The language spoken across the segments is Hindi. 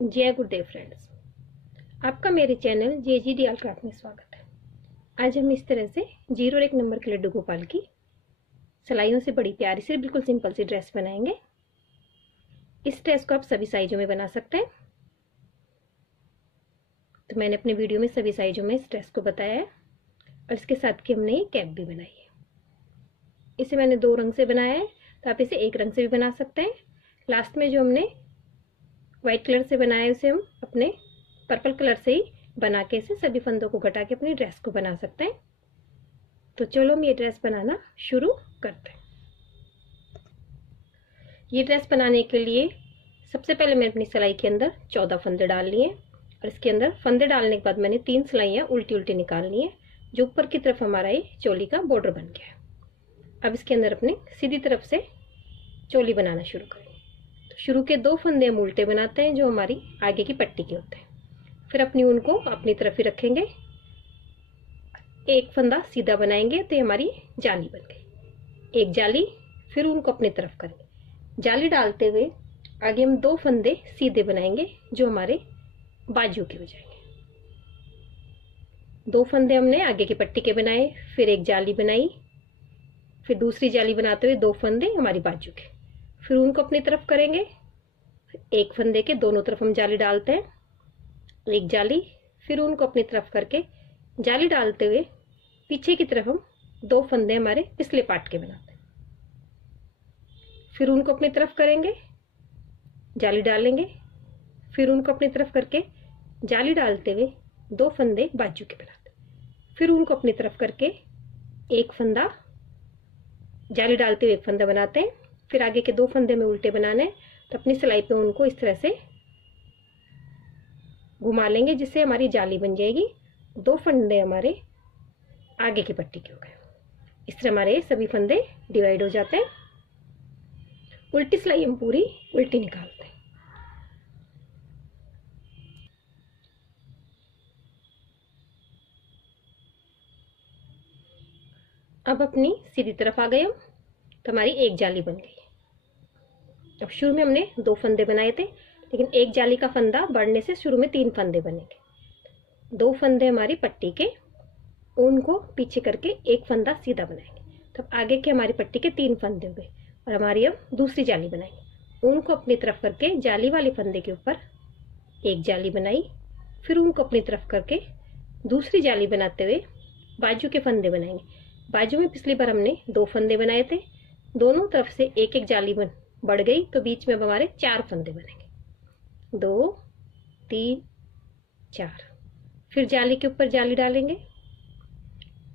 जय गुरुदेव फ्रेंड्स, आपका मेरे चैनल JGDR क्राफ्ट में स्वागत है। आज हम इस तरह से 0 और 1 नंबर के लड्डू गोपाल की सिलाइयों से बड़ी प्यारी सी बिल्कुल सिंपल सी ड्रेस बनाएंगे। इस ड्रेस को आप सभी साइजों में बना सकते हैं। तो मैंने अपने वीडियो में सभी साइजों में इस ड्रेस को बताया है और इसके साथ की हमने ये कैप भी बनाई है। इसे मैंने 2 रंग से बनाया है, तो आप इसे 1 रंग से भी बना सकते हैं। लास्ट में जो हमने व्हाइट कलर से बनाया है उसे हम अपने पर्पल कलर से ही बना के इसे सभी फंदों को घटा के अपनी ड्रेस को बना सकते हैं। तो चलो हम ये ड्रेस बनाना शुरू करते हैं। ये ड्रेस बनाने के लिए सबसे पहले मैंने अपनी सिलाई के अंदर 14 फंदे डाल लिए और इसके अंदर फंदे डालने के बाद मैंने 3 सिलाइयाँ उल्टी उल्टी निकाल ली है, जो ऊपर की तरफ हमारा ये चोली का बॉर्डर बन गया है। अब इसके अंदर अपने सीधी तरफ से चोली बनाना शुरू करेंगे। तो शुरू के 2 फंदे हम उल्टे बनाते हैं, जो हमारी आगे की पट्टी के होते हैं। फिर अपनी ऊन को अपनी तरफ ही रखेंगे, एक फंदा सीधा बनाएंगे तो ये हमारी जाली बन गई। एक जाली, फिर ऊन को अपनी तरफ करेंगे। जाली डालते हुए आगे हम 2 फंदे सीधे बनाएंगे, जो हमारे बाजू के हो जाएंगे। 2 फंदे हमने आगे की पट्टी के बनाए, फिर एक जाली बनाई, फिर दूसरी जाली बनाते हुए 2 फंदे हमारी बाजू के, फिर ऊन को अपनी तरफ करेंगे। एक फंदे के दोनों तरफ हम जाली डालते हैं, एक जाली, फिर ऊन को अपनी तरफ करके जाली डालते हुए पीछे की तरफ हम 2 फंदे हमारे पिछले पार्ट के बनाते हैं। फिर ऊन को अपनी तरफ करेंगे, जाली डालेंगे, फिर ऊन को अपनी तरफ करके जाली डालते हुए 2 फंदे बाजू के बनाते हैं। फिर ऊन को अपनी तरफ करके एक फंदा, जाली डालते हुए एक फंदा बनाते हैं। फिर आगे के 2 फंदे में उल्टे बनाने हैं, तो अपनी सिलाई पे ऊन को इस तरह से घुमा लेंगे, जिससे हमारी जाली बन जाएगी। 2 फंदे हमारे आगे की पट्टी के हो गए। इस तरह हमारे सभी फंदे डिवाइड हो जाते हैं। उल्टी सिलाई हम पूरी उल्टी निकालते हैं। अब अपनी सीधी तरफ आ गए हम, तो हमारी एक जाली बन गई। अब शुरू में हमने 2 फंदे बनाए थे, लेकिन एक जाली का फंदा बढ़ने से शुरू में 3 फंदे बनेंगे। 2 फंदे हमारी पट्टी के, ऊन को पीछे करके एक फंदा सीधा बनाएंगे, तब आगे के हमारी पट्टी के 3 फंदे हो गए और हमारी अब दूसरी जाली बनाएंगे। ऊन को अपनी तरफ करके जाली वाले फंदे के ऊपर एक जाली बनाई, फिर ऊन को अपनी तरफ करके दूसरी जाली बनाते हुए बाजू के फंदे बनाएंगे। बाजू में पिछली बार हमने 2 फंदे बनाए थे, दोनों तरफ से एक एक जाली बढ़ गई, तो बीच में अब हमारे 4 फंदे बनेंगे। 2 3 4। फिर जाली के ऊपर जाली डालेंगे,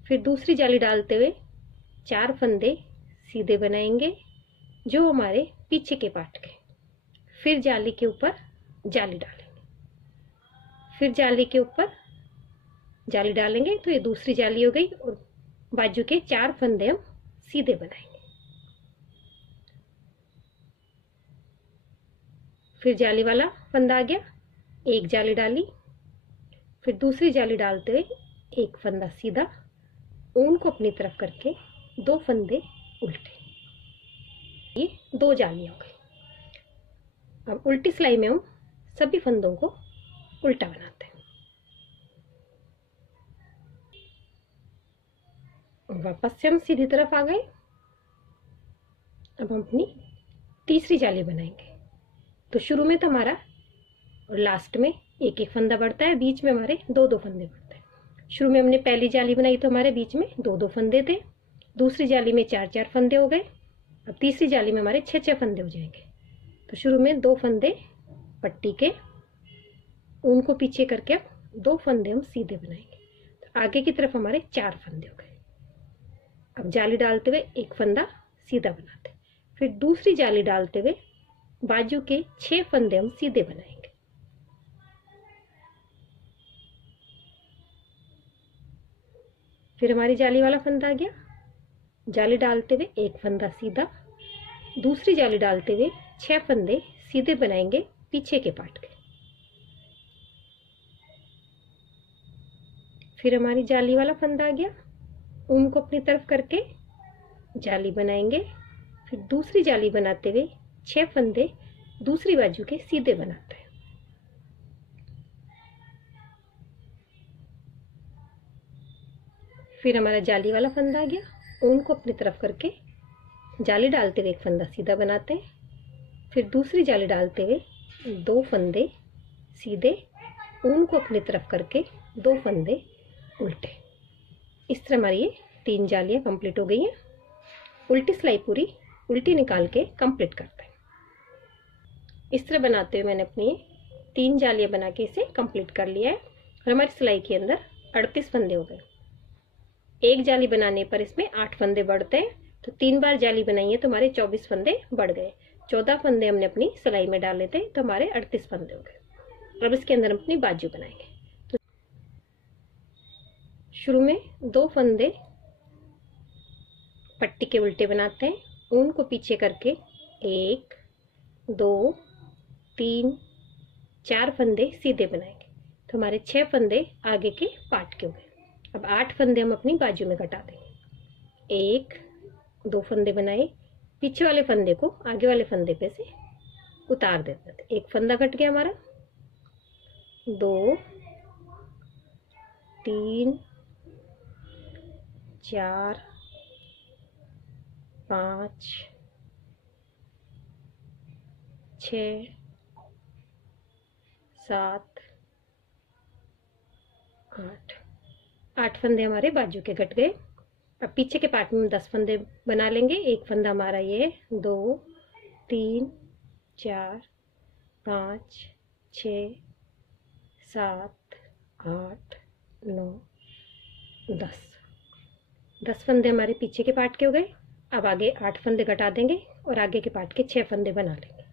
फिर दूसरी जाली डालते हुए 4 फंदे सीधे बनाएंगे, जो हमारे पीछे के पार्ट के। फिर जाली के ऊपर जाली डालेंगे, फिर जाली के ऊपर जाली डालेंगे, तो ये दूसरी जाली हो गई और बाजू के 4 फंदे हम सीधे बनाएंगे। फिर जाली वाला फंदा आ गया, एक जाली डाली, फिर दूसरी जाली डालते हुए एक फंदा सीधा, ऊन को अपनी तरफ करके 2 फंदे उल्टे। ये 2 जालियां हो गई। अब उल्टी सिलाई में हम सभी फंदों को उल्टा बनाते हैं। वापस से हम सीधी तरफ आ गए। अब हम अपनी तीसरी जाली बनाएंगे। तो शुरू में तो हमारा और लास्ट में एक एक फंदा बढ़ता है, बीच में हमारे 2-2 फंदे बढ़ते हैं। शुरू में हमने पहली जाली बनाई तो हमारे बीच में 2-2 फंदे थे, दूसरी जाली में 4-4 फंदे हो गए, अब तीसरी जाली में हमारे 6-6 फंदे हो जाएंगे। तो शुरू में 2 फंदे पट्टी के, ऊन को पीछे करके अब 2 फंदे हम सीधे बनाएंगे, तो आगे की तरफ हमारे 4 फंदे हो गए। अब जाली डालते हुए एक फंदा सीधा बनाते, फिर दूसरी जाली डालते हुए बाजू के 6 फंदे हम सीधे बनाएंगे। फिर हमारी जाली वाला फंदा आ गया, जाली डालते हुए एक फंदा सीधा, दूसरी जाली डालते हुए 6 फंदे सीधे बनाएंगे पीछे के पार्ट के। फिर हमारी जाली वाला फंदा आ गया, ऊन को अपनी तरफ करके जाली बनाएंगे, फिर दूसरी जाली बनाते हुए 6 फंदे दूसरी बाजू के सीधे बनाते हैं। फिर हमारा जाली वाला फंदा आ गया, ऊन को अपनी तरफ करके जाली डालते हुए एक फंदा सीधा बनाते हैं, फिर दूसरी जाली डालते हुए 2 फंदे सीधे, ऊन को अपनी तरफ करके 2 फंदे उल्टे। इस तरह हमारी ये 3 जालियाँ कंप्लीट हो गई हैं। उल्टी सिलाई पूरी उल्टी निकाल के कंप्लीट करते हैं। इस तरह बनाते हुए मैंने अपनी 3 जालियाँ बना के इसे कंप्लीट कर लिया है और हमारी सिलाई के अंदर 38 फंदे हो गए। एक जाली बनाने पर इसमें 8 फंदे बढ़ते हैं, तो 3 बार जाली बनाई है तो हमारे 24 फंदे बढ़ गए। 14 फंदे हमने अपनी सिलाई में डाले थे तो हमारे 38 फंदे हो गए। अब इसके अंदर हम अपनी बाजू बनाएंगे। तो शुरू में 2 फंदे पट्टी के उल्टे बनाते हैं, ऊन को पीछे करके 1 2 3 4 फंदे सीधे बनाएंगे, तो हमारे 6 फंदे आगे के पार्ट के हो गए। अब 8 फंदे हम अपनी बाजू में घटा देंगे। 1 2 फंदे बनाए, पीछे वाले फंदे को आगे वाले फंदे पे से उतार देते थे। 1 फंदा कट गया हमारा, 2 3 4 5 6 7 8 फंदे हमारे बाजू के कट गए। अब पीछे के पार्ट में हम 10 फंदे बना लेंगे। 1 फंदा हमारा ये 2 3 4 5 6 7 8 9 10 फंदे हमारे पीछे के पार्ट के हो गए। अब आगे 8 फंदे घटा देंगे और आगे के पार्ट के 6 फंदे बना लेंगे।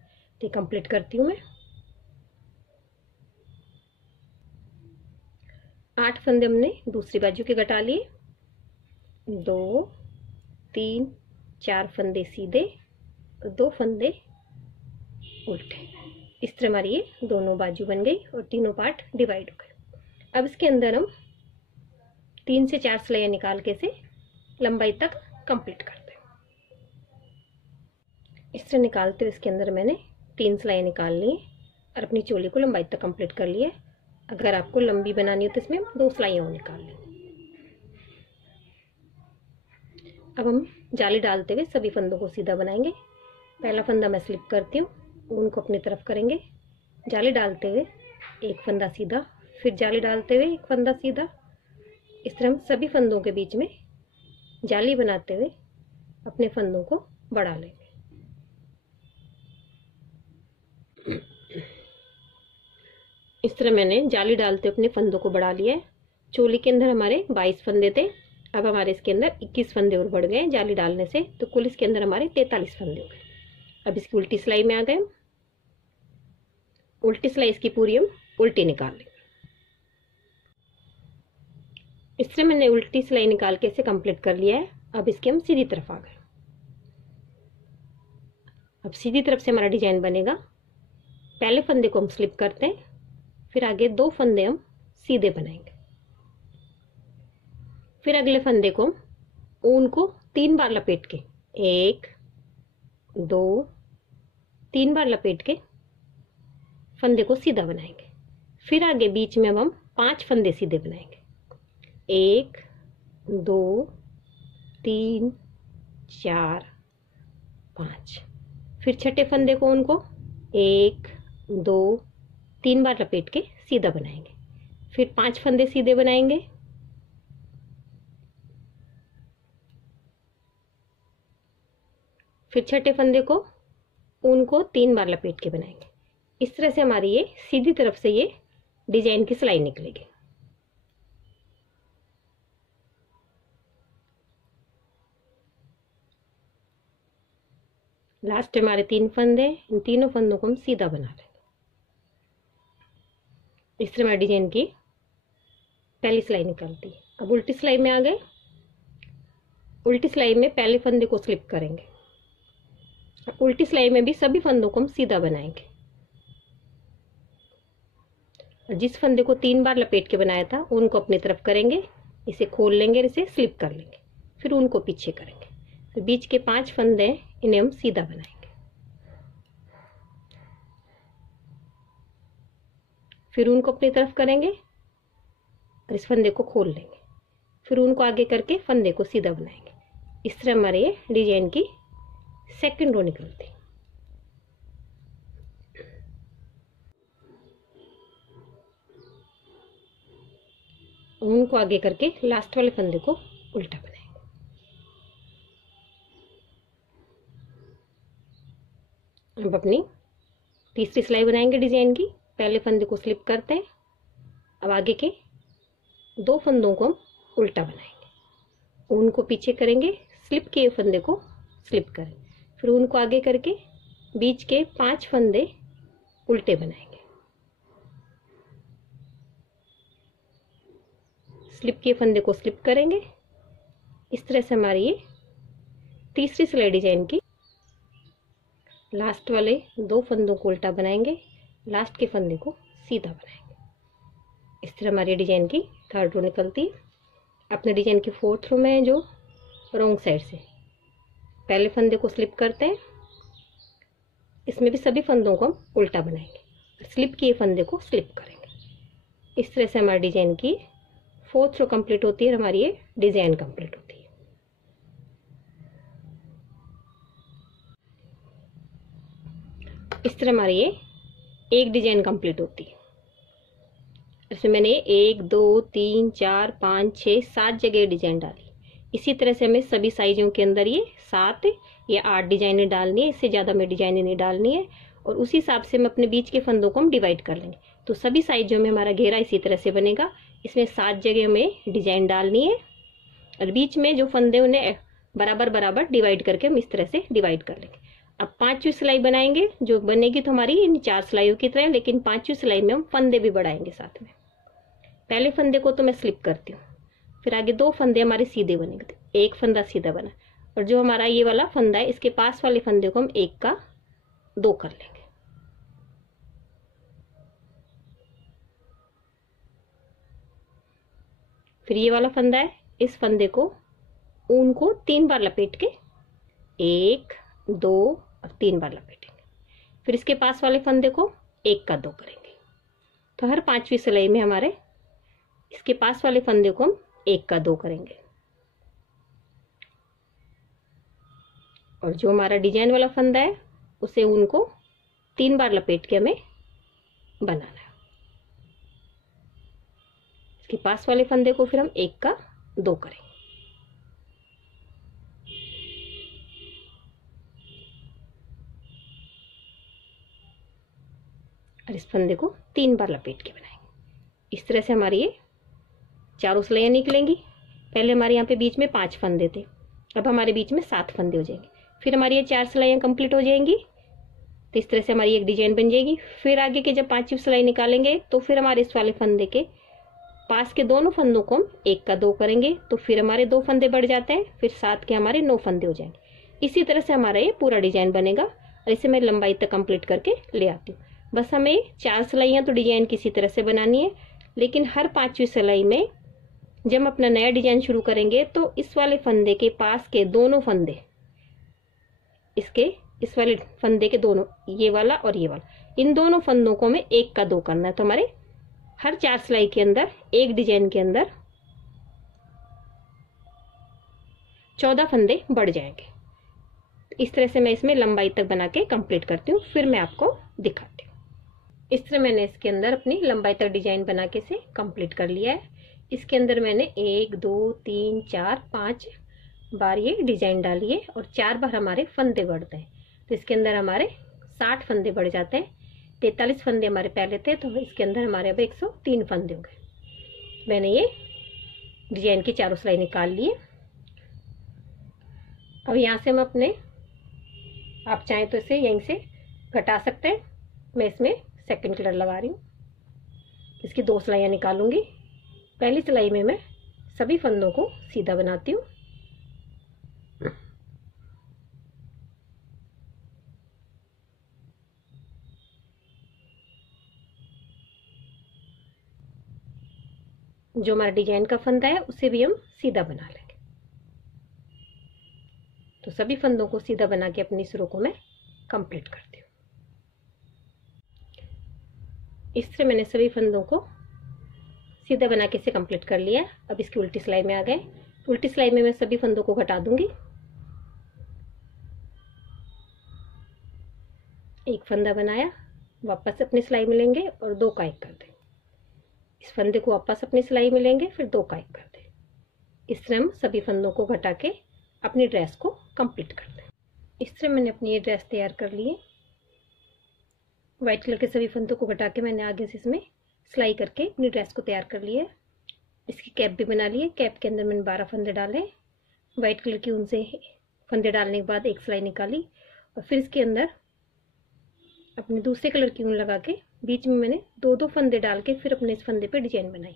तो कंप्लीट करती हूँ मैं। 8 फंदे हमने दूसरी बाजू के घटा लिए, 2 3 4 फंदे सीधे, 2 फंदे उल्टे। इस तरह हमारी ये दोनों बाजू बन गई और तीनों पार्ट डिवाइड हो गए। अब इसके अंदर हम 3 से 4 सिलाइयाँ निकाल के इसे लंबाई तक कंप्लीट करते हैं। इस तरह निकालते हुए इसके अंदर मैंने 3 सिलाइयाँ निकाल ली और अपनी चोली को लंबाई तक कंप्लीट कर लिया। अगर आपको लंबी बनानी हो तो इसमें 2 सिलाइयाँ और निकाल लें। अब हम जाली डालते हुए सभी फंदों को सीधा बनाएंगे। पहला फंदा मैं स्लिप करती हूँ, ऊन को अपनी तरफ करेंगे, जाली डालते हुए 1 फंदा सीधा, फिर जाली डालते हुए 1 फंदा सीधा। इस तरह हम सभी फंदों के बीच में जाली बनाते हुए अपने फंदों को बढ़ा लेंगे। इस तरह मैंने जाली डालते अपने फंदों को बढ़ा लिया है। चोली के अंदर हमारे 22 फंदे थे, अब हमारे इसके अंदर 21 फंदे और बढ़ गए जाली डालने से, तो कुल इसके अंदर हमारे 43 फंदे हो गए। अब इसकी उल्टी सिलाई में आ गए। उल्टी सिलाई इसकी पूरी हम उल्टी निकाल लेंगे। इस तरह मैंने उल्टी सिलाई निकाल के इसे कंप्लीट कर लिया है। अब इसके हम सीधी तरफ आ गए। अब सीधी तरफ से हमारा डिजाइन बनेगा। पहले फंदे को हम स्लिप करते हैं, फिर आगे 2 फंदे हम सीधे बनाएंगे, फिर अगले फंदे को ऊन को 3 बार लपेट के 1 2 3 बार लपेट के फंदे को सीधा बनाएंगे। फिर आगे बीच में अब हम 5 फंदे सीधे बनाएंगे, 1 2 3 4 5। फिर छठे फंदे को उनको 1 2 3 बार लपेट के सीधा बनाएंगे, फिर 5 फंदे सीधे बनाएंगे, फिर छठे फंदे को ऊन को 3 बार लपेट के बनाएंगे। इस तरह से हमारी ये सीधी तरफ से ये डिजाइन की सिलाई निकलेगी। लास्ट हमारे 3 फंदे, इन तीनों फंदों को हम सीधा बना लेंगे। इस तरह हमारी डिजाइन की पहली सिलाई निकलती है। अब उल्टी सिलाई में आ गए। उल्टी सिलाई में पहले फंदे को स्लिप करेंगे। अब उल्टी सिलाई में भी सभी फंदों को हम सीधा बनाएंगे। और जिस फंदे को 3 बार लपेट के बनाया था उनको अपनी तरफ करेंगे, इसे खोल लेंगे, इसे स्लिप कर लेंगे, फिर उनको पीछे करेंगे। फिर बीच के 5 फंदे इन्हें हम सीधा बनाएंगे, फिर उनको अपनी तरफ करेंगे और इस फंदे को खोल लेंगे, फिर उनको आगे करके फंदे को सीधा बनाएंगे। इस तरह हमारे ये डिजाइन की सेकंड रो निकलती है। उनको आगे करके लास्ट वाले फंदे को उल्टा बनाएंगे। अब अपनी तीसरी सिलाई बनाएंगे डिजाइन की। पहले फंदे को स्लिप करते हैं। अब आगे के 2 फंदों को हम उल्टा बनाएंगे। ऊन को पीछे करेंगे, स्लिप किए फंदे को स्लिप करें, फिर ऊन को आगे करके बीच के 5 फंदे उल्टे बनाएंगे। स्लिप किए फंदे को स्लिप करेंगे। इस तरह से हमारी ये तीसरी सिलाई डिजाइन की लास्ट वाले 2 फंदों को उल्टा बनाएंगे, लास्ट के फंदे को सीधा बनाएंगे। इस तरह हमारी डिजाइन की थर्ड रो निकलती है। अपने डिजाइन की फोर्थ रो में जो रॉन्ग साइड से पहले फंदे को स्लिप करते हैं, इसमें भी सभी फंदों को हम उल्टा बनाएंगे, स्लिप किए फंदे को स्लिप करेंगे। इस तरह से हमारी डिजाइन की फोर्थ रो कंप्लीट होती है और हमारी ये डिजाइन कंप्लीट होती है। इस तरह हमारी ये एक डिजाइन कंप्लीट होती है। इसमें मैंने 1 2 3 4 5 6 7 जगह डिजाइन डाली। इसी तरह से हमें सभी साइजों के अंदर ये 7 या 8 डिजाइनें डालनी है, इससे ज़्यादा हमें डिजाइनें नहीं डालनी है। और उसी हिसाब से हम अपने बीच के फंदों को हम डिवाइड कर लेंगे। तो सभी साइजों में हमारा घेरा इसी तरह से बनेगा। इसमें 7 जगह हमें डिजाइन डालनी है और बीच में जो फंदे उन्हें बराबर बराबर डिवाइड करके हम इस तरह से डिवाइड कर लेंगे। अब 5वीं सिलाई बनाएंगे, जो बनेगी तो हमारी इन 4 सिलाइयों की तरह, लेकिन 5वीं सिलाई में हम फंदे भी बढ़ाएंगे साथ में। पहले फंदे को तो मैं स्लिप करती हूँ, फिर आगे 2 फंदे हमारे सीधे बनेंगे। एक फंदा सीधा बना और जो हमारा ये वाला फंदा है, इसके पास वाले फंदे को हम 1 का 2 कर लेंगे। फिर ये वाला फंदा है, इस फंदे को ऊन को 3 बार लपेट के 1 2 और 3 बार लपेटेंगे। फिर इसके पास वाले फंदे को 1 का 2 करेंगे। तो हर 5वीं सिलाई में हमारे इसके पास वाले फंदे को हम 1 का 2 करेंगे। और जो हमारा डिजाइन वाला फंदा है, उसे ऊन को 3 बार लपेट के हमें बनाना है। इसके पास वाले फंदे को फिर हम 1 का 2 करेंगे। और इस फंदे को 3 बार लपेट के बनाएंगे। इस तरह से हमारी ये चारों सिलाइयाँ निकलेंगी। पहले हमारे यहाँ पे बीच में 5 फंदे थे, अब हमारे बीच में 7 फंदे हो जाएंगे। फिर हमारी ये 4 सिलाइयाँ कंप्लीट हो जाएंगी। तो इस तरह से हमारी एक डिजाइन बन जाएगी। फिर आगे के जब 5वीं सिलाई निकालेंगे तो फिर हमारे इस वाले फंदे के पास के दोनों फंदों को हम 1 का 2 करेंगे। तो फिर हमारे 2 फंदे बढ़ जाते हैं, फिर 7 के हमारे 9 फंदे हो जाएंगे। इसी तरह से हमारा ये पूरा डिजाइन बनेगा। और इसे मैं लंबाई तक कंप्लीट करके ले आती हूँ। बस हमें 4 सिलाइयाँ तो डिजाइन किसी तरह से बनानी है, लेकिन हर 5वीं सिलाई में जब हम अपना नया डिजाइन शुरू करेंगे तो इस वाले फंदे के पास के दोनों फंदे, इस वाले फंदे के दोनों, ये वाला और ये वाला, इन दोनों फंदों को हमें 1 का 2 करना है। तो हमारे हर 4 सिलाई के अंदर एक डिजाइन के अंदर 14 फंदे बढ़ जाएंगे। इस तरह से मैं इसमें लंबाई तक बना के कंप्लीट करती हूँ, फिर मैं आपको दिखाती हूँ। इस तरह मैंने इसके अंदर अपनी लंबाई तक डिजाइन बना के से कंप्लीट कर लिया है। इसके अंदर मैंने 1 2 3 4 5 बार ये डिजाइन डाली है और 4 बार हमारे फंदे बढ़ते हैं। तो इसके अंदर हमारे 60 फंदे बढ़ जाते हैं। 43 फंदे हमारे पहले थे, तो इसके अंदर हमारे अब 103 फंदे हो गए। मैंने ये डिजाइन की चारों सिलाई निकाल ली है। अब यहाँ से हम अपने, आप चाहें तो इसे यहीं से घटा सकते हैं। मैं इसमें सेकंड कलर लगा रही हूँ। इसकी 2 सिलाइयाँ निकालूंगी। पहली सिलाई में मैं सभी फंदों को सीधा बनाती हूँ। जो हमारा डिजाइन का फंदा है उसे भी हम सीधा बना लेंगे। तो सभी फंदों को सीधा बना के अपनी इस रो को मैं कंप्लीट करती हूँ। इस तरह मैंने सभी फंदों को सीधा बना के इसे कंप्लीट कर लिया। अब इसकी उल्टी सिलाई में आ गए। उल्टी सिलाई में मैं सभी फंदों को घटा दूंगी। एक फंदा बनाया, वापस अपनी सिलाई में लेंगे और 2 का 1 कर दें। इस फंदे को वापस अपनी सिलाई में लेंगे, फिर 2 का 1 कर दें। इस तरह हम सभी फंदों को घटा के अपनी ड्रेस को कंप्लीट कर दें। इस तरह मैंने अपनी ये ड्रेस तैयार कर ली है। व्हाइट कलर के सभी फंदों को घटा के मैंने आगे से इसमें सिलाई करके अपनी ड्रेस को तैयार कर लिया है। इसकी कैप भी बना ली है। कैप के अंदर मैंने 12 फंदे डाले। व्हाइट कलर की ऊन से फंदे डालने के बाद एक सिलाई निकाली और फिर इसके अंदर अपने दूसरे कलर की ऊन लगा के बीच में मैंने 2-2 फंदे डाल के फिर अपने इस फंदे पे डिजाइन बनाई।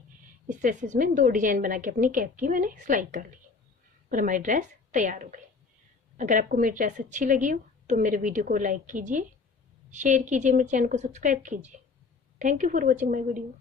इस तरह से इसमें 2 डिजाइन बना के अपनी कैप की मैंने सिलाई कर ली और हमारी ड्रेस तैयार हो गई। अगर आपको मेरी ड्रेस अच्छी लगी हो तो मेरे वीडियो को लाइक कीजिए, शेयर कीजिए, मेरे चैनल को सब्सक्राइब कीजिए। Thank you for watching my video.